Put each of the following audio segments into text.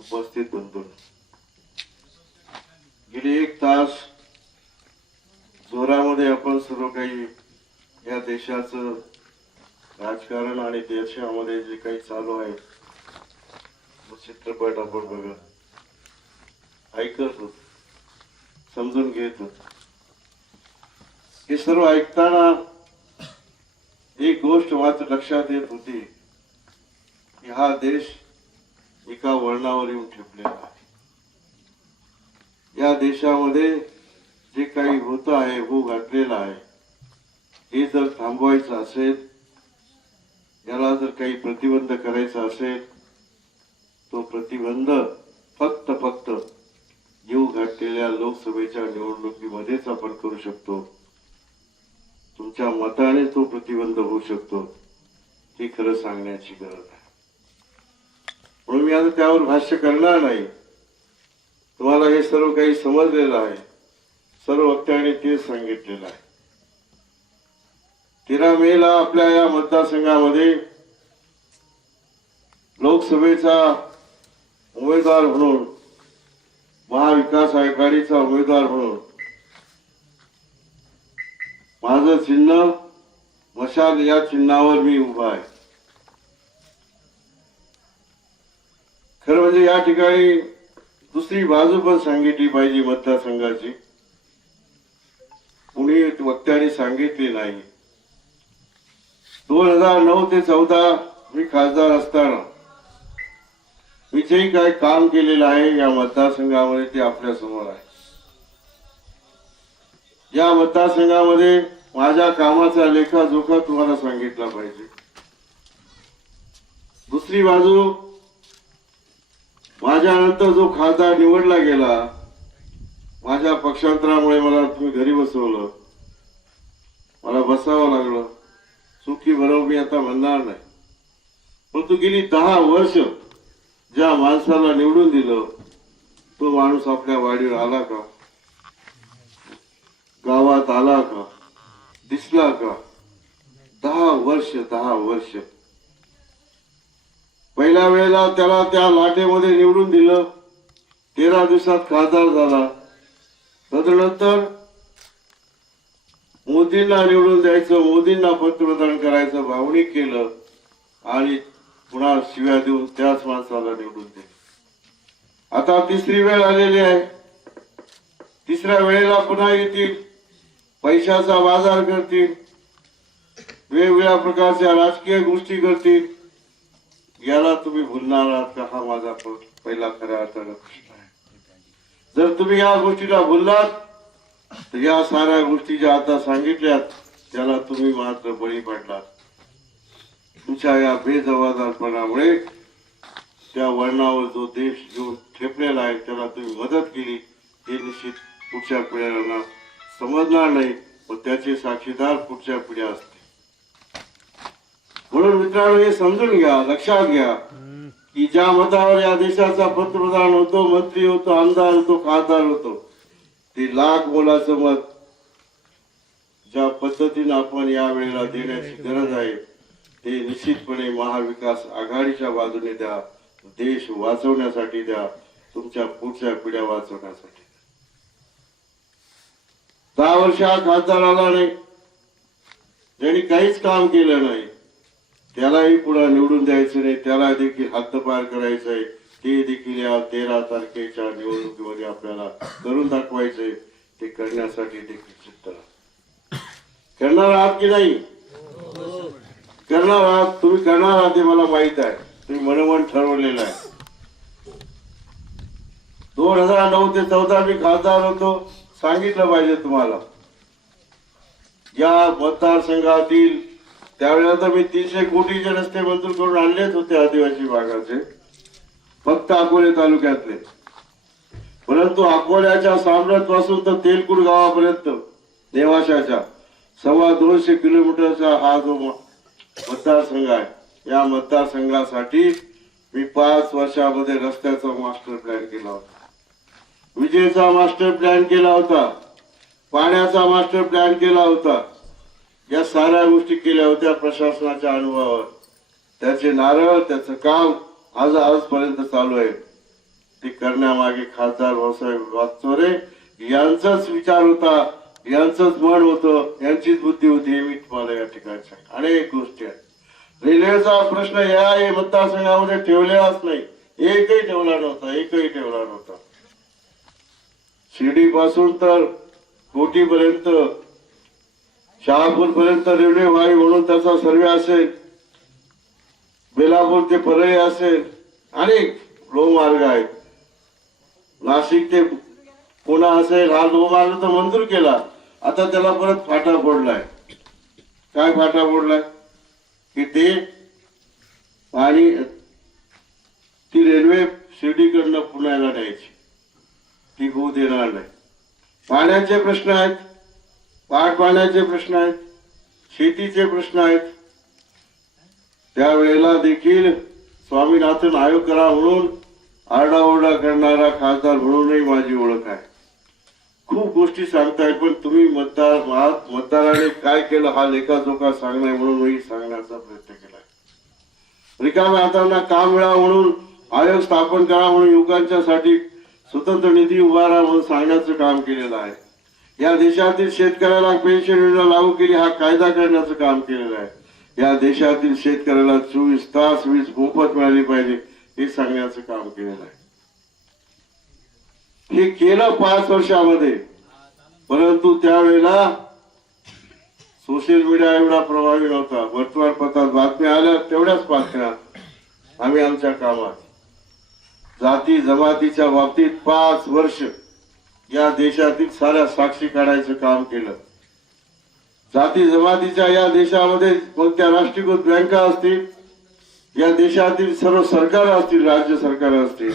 उपस्थित होतो गेली एक तास जोरामध्ये आपण सर्व काही या देशाचं राजकारण आणि देशामध्ये जे काही चालू आहे तो चित्रपट आपण बघत ऐकत होत समजून घेत. होत हे सर्व ऐकताना एक गोष्ट मात्र लक्षात येत होती की हा देश एका वळणावर येऊन ठेपलेला आहे. या देशामध्ये जे काही होत आहे हो घातलेलं आहे हे जर थांबवायचं असेल याला जर काही प्रतिबंध करायचा असेल तो प्रतिबंध फक्त फक्त येऊ घातलेल्या लोकसभेच्या निवडणुकीमध्येच आपण करू शकतो. तुमच्या मताने तो प्रतिबंध होऊ शकतो ही खरं सांगण्याची गरज आहे. म्हणून मी आता त्यावर भाष्य करणार नाही. तुम्हाला हे सर्व काही समजलेलं आहे. सर्व वक्त्यांनी तेच सांगितलेलं आहे. तेरा मे ला आपल्या या मतदारसंघामध्ये लोकसभेचा उमेदवार म्हणून महाविकास आघाडीचा उमेदवार म्हणून माझं चिन्ह मशाल या चिन्हावर मी उभा आहे. खरं म्हणजे या ठिकाणी दुसरी बाजू पण सांगितली पाहिजे मतदारसंघाची. कुणी वक्त्याने सांगितली नाही. दोन हजार नऊ ते चौदा मी खासदार असताना मी जे काय काम केलेलं आहे या मतदारसंघामध्ये ते आपल्यासमोर आहे. या मतदारसंघामध्ये माझ्या कामाचा लेखाजोखा तुम्हाला सांगितला पाहिजे. दुसरी बाजू माझ्यानंतर जो खासदार निवडला गेला माझ्या पक्षांतरामुळे मला तुम्ही घरी बसवलं. मला बसावं लागलं. चुकी बरोबर मी आता म्हणणार नाही. परंतु गेली दहा वर्ष ज्या माणसाला निवडून दिलं तो माणूस आपल्या वाडीवर आला का? गावात आला का? दिसला का? दहा वर्ष दहा वर्ष. पहिल्या वेळेला त्याला त्या लाटेमध्ये निवडून दिलं. तेरा दिवसात खासदार झाला. तदनंतर मोदींना निवडून द्यायचं मोदींना पंतप्रधान करायचं भावनिक केलं आणि पुन्हा शिव्या देऊन त्याच माणसाला निवडून दिलं. आता तिसरी वेळ आलेली आहे. तिसऱ्या वेळेला पुन्हा येतील पैशाचा बाजार करतील वेगवेगळ्या प्रकारच्या राजकीय गोष्टी करतील. याला तुम्ही भुलणार आहात का? हा माझा पहिला खऱ्या अर्थ प्रश्न आहे. जर तुम्ही या गोष्टीला भुललात तर या साऱ्या गोष्टी ज्या आता सांगितल्यात त्याला तुम्ही मात्र बळी पडलात. तुमच्या या बेजबाबदारपणामुळे त्या वळणावर जो देश जो ठेपलेला आहे त्याला तुम्ही मदत केली हे निश्चित पुढच्या पिढ्यांना समजणार नाही पण त्याचे साक्षीदार पुढच्या पिढ्या असतात म्हणून मित्रांनो हे समजून घ्या लक्षात घ्या. की ज्या मतावर या देशाचा पंतप्रधान होतो मंत्री होतो आमदार होतो खासदार होतो ते लाख बोलाचं मत ज्या पद्धतीनं आपण या वेळेला देण्याची गरज आहे ते निश्चितपणे महाविकास आघाडीच्या बाजूने द्या देश वाचवण्यासाठी द्या तुमच्या पुढच्या पिढ्या वाचवण्यासाठी. दहा वर्ष हा खासदार आला नाही. ज्यांनी काहीच काम केलं नाही त्यालाही पुन्हा निवडून द्यायचं नाही त्याला देखील हद्दपार करायचं आहे. ते देखील या तेरा तारखेच्या निवडणुकीमध्ये आपल्याला करून दाखवायचंय ते करण्यासाठी देखील चित्त करणार आहात की नाही? करणार आहात. तुम्ही करणार आहात हे मला माहीत आहे. तुम्ही मनोमन ठरवलेलं आहे. दोन हजार नऊ ते चौदा मी खासदार होतो. सांगितलं पाहिजे तुम्हाला. या मतदारसंघातील त्यावेळेला तर मी तीनशे कोटीचे रस्ते मंजूर करून आणलेच होते आदिवासी भागाचे. फक्त अकोले तालुक्यातले. परंतु अकोल्याच्या साम्राटपासून तर तेलकुड गावापर्यंत नेवाशाच्या सव्वा दोनशे किलोमीटरचा हा जो मतदारसंघ आहे या मतदारसंघासाठी मी पाच वर्षामध्ये रस्त्याचा मास्टर प्लॅन केला होता. विजेचा मास्टर प्लॅन केला होता. पाण्याचा मास्टर प्लॅन केला होता. या साऱ्या गोष्टी केल्या होत्या प्रशासनाच्या अनुभवावर. त्याचे नारळ त्याचं काम आज आजपर्यंत चालू आहे. ते करण्यामागे खासदार भाऊसाहेब वागचोरे यांचाच विचार होता यांचंच मन होतं यांचीच बुद्धी होती हे मी तुम्हाला या ठिकाणच्या अनेक गोष्टी आहेत. रेल्वेचा प्रश्न या या मतदारसंघामध्ये ठेवलेलाच नाही. एकही ठेवला नव्हता एकही ठेवला नव्हता. शिर्डी पासून तर कोटीपर्यंत शहापूर पर्यंत रेल्वे व्हावी म्हणून त्याचा सर्वे असेल बेलापूर ते परळी असेल अनेक लोहमार्ग आहेत. नाशिक ते पुणा असेल हा लोहमार्ग तर मंजूर केला. आता त्याला परत फाटा फोडलाय. काय फाटा फोडलाय? की ते आणि ती रेल्वे शिर्डीकडनं पुण्याला न्यायची. ती होऊ देणार नाही. पाण्याचे प्रश्न आहेत. पाण्याचे प्रश्न आहेत शेतीचे प्रश्न आहेत. त्यावेळेला देखील स्वामीनाथन आयोग करा म्हणून आरडाओरडा करणारा खासदार म्हणूनही माझी ओळख आहे. खूप गोष्टी सांगताय पण तुम्ही मतदार आहात, मतदाराने काय केलं हा लेखाजोखा सांगणार म्हणून मी सांगण्याचा प्रयत्न केलाय. रिकाम्या हातांना काम मिळावं म्हणून आयोग स्थापन करा म्हणून युवकांच्यासाठी स्वतंत्र निधी उभारा म्हणून सांगण्याचं काम केलेलं आहे. या देशातील शेतकऱ्याला पेन्शन योजना लागू केली हा कायदा करण्याचं काम केलेलं आहे. या देशातील शेतकऱ्याला चोवीस तास वीज मोफत मिळाली पाहिजे हे सांगण्याचं काम केलेलं आहे. हे केलं पाच वर्षामध्ये परंतु त्यावेळेला सोशल मीडिया एवढा प्रभावी नव्हता. वर्तमानपत्रात बातम्या आल्या तेवढ्याच बातम्या. आम्ही आमच्या कामात जाती जमातीच्या बाबतीत पाच वर्ष या देशातील साऱ्या साक्षी काढायचं काम केलं. जाती जमातीच्या या देशामध्ये मग त्या राष्ट्रीयकृत बँका असतील या देशातील सर्व सरकार असतील राज्य सरकार असतील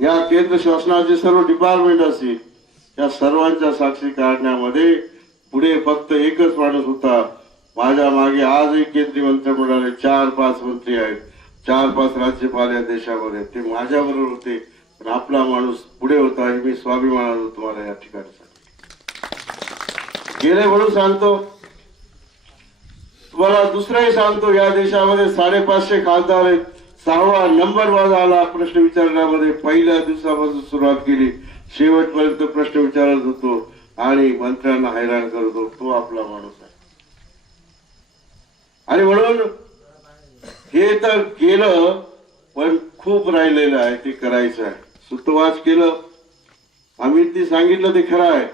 या केंद्र शासनाचे सर्व डिपार्टमेंट असतील या सर्वांच्या साक्षी काढण्यामध्ये पुढे फक्त एकच माणूस होता. माझ्या मागे आजही केंद्रीय मंत्रिमंडळाने चार पाच मंत्री आहेत. चार पाच राज्यपाल या देशामध्ये ते माझ्याबरोबर होते. आणि आपला माणूस पुढे होता हे मी स्वाभिमानानं तुम्हाला या ठिकाणी. सांगतो गेले म्हणून सांगतो. तुम्हाला दुसरंही सांगतो या देशामध्ये साडेपाचशे खासदार आहेत. सहावा नंबर माझा आला प्रश्न विचारण्यामध्ये. पहिल्या दिवसापासून सुरुवात केली. शेवटपर्यंत प्रश्न विचारत होतो आणि मंत्र्यांना हैराण करतो तो आपला माणूस आहे. आणि म्हणून हे तर केलं पण खूप राहिलेलं आहे ते करायचं आहे. सुतवाच केलं. आम्ही सांगितलं ते खरं आहे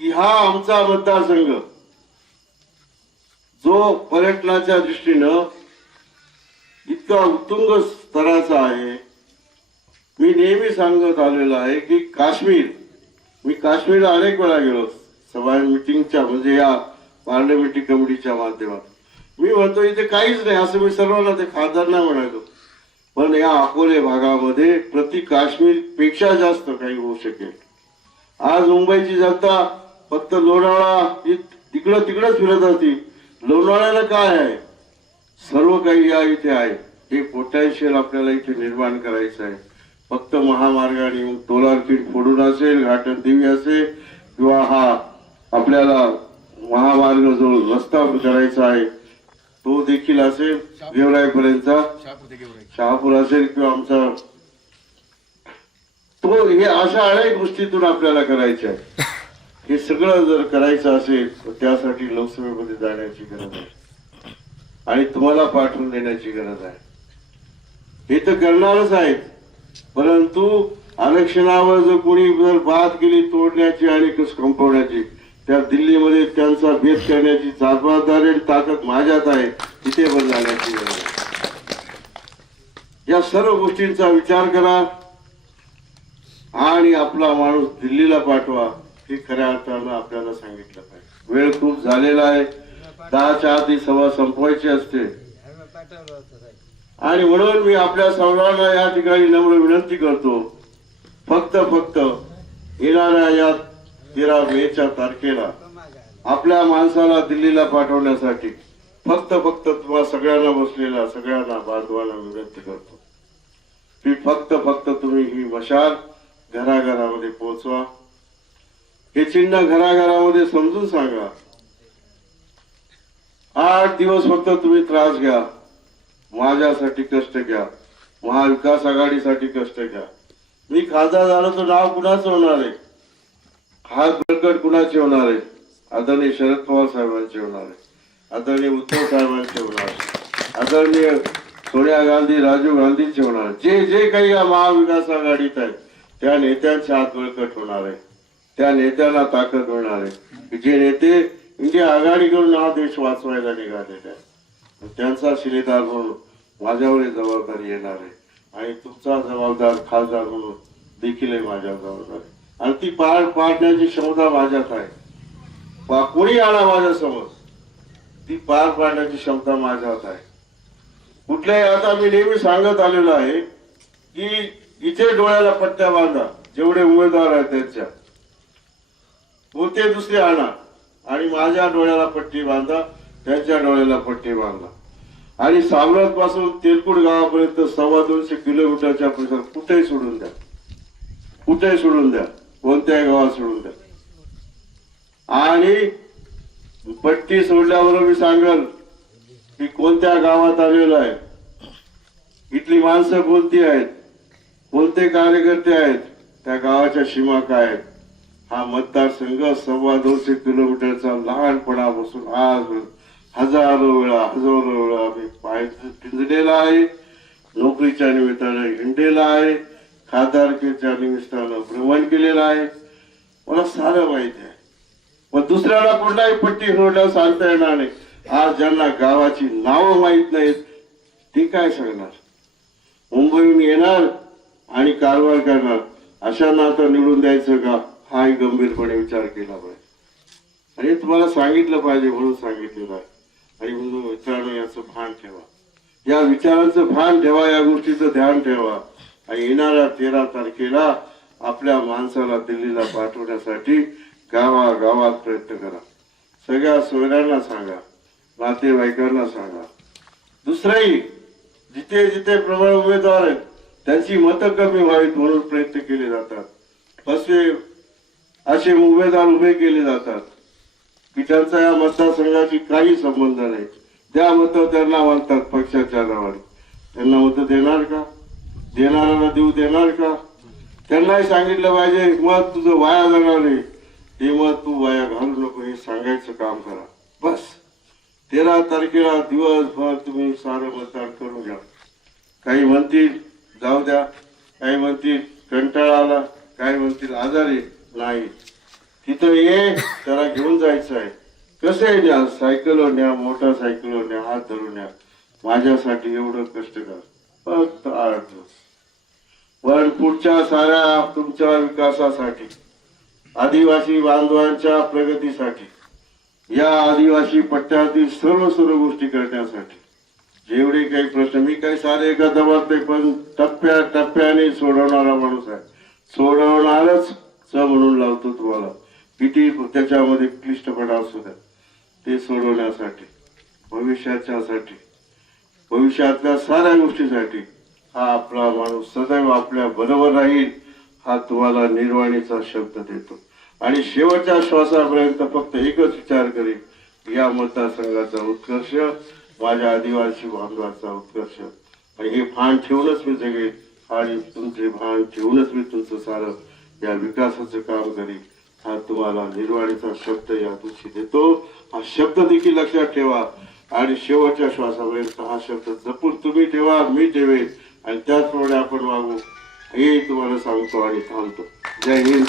की हा आमचा मतदारसंघ जो पर्यटनाच्या दृष्टीनं इतका उत्तुंग स्तराचा आहे मी नेहमी सांगत आलेलो आहे की काश्मीर मी काश्मीरला अनेक वेळा गेलो सभा मिटिंगच्या म्हणजे या पार्लमेंटरी कमिटीच्या माध्यमात मी म्हणतो इथे काहीच नाही असं मी सर्वांना ते खासदार नाही म्हणायचो. पण या अकोले भागामध्ये प्रति काश्मीरपेक्षा जास्त काही होऊ शकेल. आज मुंबईची जनता फक्त लोणावळा इत- तिकडं तिकडंच फिरत होती. लोणावळ्याला काय आहे? सर्व काही या इथे आहे. हे पोटॅन्शियल आपल्याला इथे निर्माण करायचं आहे. फक्त महामार्गाने मग फोडून असेल घाटन देवी असेल किंवा हा आपल्याला महामार्ग जो रस्ता करायचा आहे तो देखील असेल गेवराईपर्यंतचा शहापूर असेल किंवा आमचा तो हे अशा अनेक गोष्टीतून आपल्याला करायच्या आहे. हे सगळं जर करायचं असेल तर त्यासाठी लोकसभेमध्ये जाण्याची गरज आहे. आणि तुम्हाला पाठवून देण्याची गरज आहे. हे तर करणारच आहेत. परंतु आरक्षणावर जर कोणी जर बात केली तोडण्याची आणि कंपवण्याची त्या दिल्लीमध्ये त्यांचा भेद करण्याची जबाबदारी आणि ताकद माझ्यात आहे तिथे पण जाण्याची या सर्व गोष्टींचा विचार करा आणि आपला माणूस दिल्लीला पाठवा हे खऱ्या अर्थानं आपल्याला सांगितलं पाहिजे. वेळ खूप झालेला आहे. दहाच्या ती सभा संपवायची असते. आणि म्हणून मी आपल्या सर्वांना या ठिकाणी नम्र विनंती करतो फक्त फक्त येणाऱ्या या तेरा मेच्या तारखेला आपल्या माणसाला दिल्लीला पाठवण्यासाठी फक्त फक्त तुम्हा सगळ्यांना बसलेला सगळ्यांना बांधवांना विनंती करतो. की फक्त फक्त तुम्ही ही मशाल घराघरामध्ये पोहोचवा. हे चिन्ह घराघरामध्ये समजून सांगा. आठ दिवस फक्त तुम्ही त्रास घ्या. माझ्यासाठी कष्ट घ्या. महाविकास आघाडीसाठी कष्ट घ्या. मी खासदार झालो तर नाव कुणाचं होणार आहे? हात बळकट कुणाचे होणार आहे? आदरणीय शरद पवार साहेबांचे होणार आहे. आदरणीय उद्धव साहेबांचे होणार आहे. आदरणीय सोनिया गांधी राजीव गांधींचे होणार जे जे काही या महाविकास आघाडीत आहेत त्या नेत्यांचे हात बळकट होणार आहे. त्या नेत्यांना ताकद मिळणार आहे. जे नेते इंडिया आघाडी करून हा देश वाचवायला निघालेले आहेत त्यांचा शिलेदार म्हणून माझ्यावरही जबाबदारी येणार आहे. आणि तुमचा जबाबदार खासदार म्हणून देखील आहे माझ्या जबाबदारी आणि ती पार पाडण्याची क्षमता माझ्यात आहे. पा- कोणी आणा माझ्यासमोर ती पार पाडण्याची क्षमता माझ्यात आहे. कुठल्याही आता मी नेहमी सांगत आलेलो आहे की इथे डोळ्याला पट्ट्या बांधा जेवढे उमेदवार आहेत त्यांच्या. कोणते दुसरे आणा आणि माझ्या डोळ्याला पट्टी बांधा त्यांच्या डोळ्याला पट्टी बांधा. आणि सामरत पासून तेलकुट गावापर्यंत सव्वा दोनशे किलोमीटरच्या परिसर कुठेही सोडून द्या. कुठेही सोडून द्या. कोणत्याही गावात सोडून द्या आणि पट्टी सोडल्यावर मी सांगल की कोणत्या गावात आलेलो आहे. इथली माणसं कोणती आहेत? कोणते कार्यकर्ते आहेत? त्या गावाच्या सीमा काय आहेत? हा मतदारसंघ सव्वा दोनशे किलोमीटरचा लहानपणापासून आज हजारो वेळा हजारो वेळा आम्ही पाय पिंजलेला आहे. नोकरीच्या निमित्ताने हिंडेला आहे. खासदारकीच्या निमित्तानं भ्रमण केलेलं आहे. मला सारं माहिती आहे. पण दुसऱ्याला कुठलाही पट्टी सोडल्यावर सांगता येणार नाही. आज ज्यांना गावाची नावं माहीत नाहीत ते काय सांगणार? मुंबईहून येणार आणि कारवाई करणार अशांना आता निवडून द्यायचं का? हाही गंभीरपणे विचार केला पाहिजे. आणि तुम्हाला सांगितलं पाहिजे म्हणून सांगितलेलं आहे. आणि म्हणून विचारणं याचं भान ठेवा. या विचारांचं भान ठेवा या गोष्टीचं ध्यान ठेवा. येणाऱ्या तेरा तारखेला आपल्या माणसाला दिल्लीला पाठवण्यासाठी गावागावात प्रयत्न करा. सगळ्या सोयऱ्यांना सांगा नातेवाईकांना सांगा. दुसरंही जिथे जिथे प्रबळ उमेदवार आहेत त्यांची मतं कमी व्हावीत म्हणून प्रयत्न केले जातात. फसवे असे उमेदवार उभे केले जातात. की त्यांचा या मतदारसंघाशी काही संबंध नाही. त्या मतं त्यांना म्हणतात पक्षाच्या नावाने. त्यांना मतं देणार का? देणाऱ्याला देऊ देणार का? त्यांनाही सांगितलं पाहिजे मत तुझं वाया जाणार नाही हे मत तू वाया घालू नको हे सांगायचं काम करा. बस. तेरा तारखेला दिवसभर तुम्ही सारं मतदान करून घ्या. काही म्हणतील जाऊ द्या. काही म्हणतील कंटाळा आला. काही म्हणतील आजारी. नाही. तिथं ये त्याला घेऊन जायचं आहे. कसं न्या सायकलवर न्या मोटरसायकलवर न्या हात धरून न्या. माझ्यासाठी एवढं कष्ट कर. फक्त आठ दिवस. पण पुढच्या साऱ्या तुमच्या विकासासाठी आदिवासी बांधवांच्या प्रगतीसाठी या आदिवासी पट्ट्यातील सर्व सर्व गोष्टी करण्यासाठी जेवढे काही प्रश्न मी काही सारे एका दबात नाही पण टप्प्या टप्प्याने सोडवणारा माणूस आहे. सोडवणारच च म्हणून लावतो तुम्हाला. किती त्याच्यामध्ये क्लिष्टपणा असू द्या. ते सोडवण्यासाठी भविष्याच्यासाठी भविष्यातल्या साऱ्या गोष्टीसाठी हा आपला माणूस सदैव आपल्या बरोबर राहील हा तुम्हाला निर्वाणीचा शब्द देतो. आणि शेवटच्या श्वासापर्यंत फक्त एकच विचार करेल या मतदारसंघाचा उत्कर्ष माझ्या आदिवासी बांधवाचा उत्कर्ष. आणि हे भान ठेवूनच मी जगेल आणि तुमचे भान ठेवूनच मी तुमचं सारं या विकासाचं काम करीन. हा तुम्हाला निर्वाणीचा शब्द या दिवशी देतो. हा शब्द देखील लक्षात ठेवा. आणि शेवटच्या श्वासापर्यंत हा शब्द जपून तुम्ही ठेवा मी ठेवेन. आणि त्याचप्रमाणे आपण वागू. हे तुम्हाला सांगतो आणि थांबतो. जय हिंद.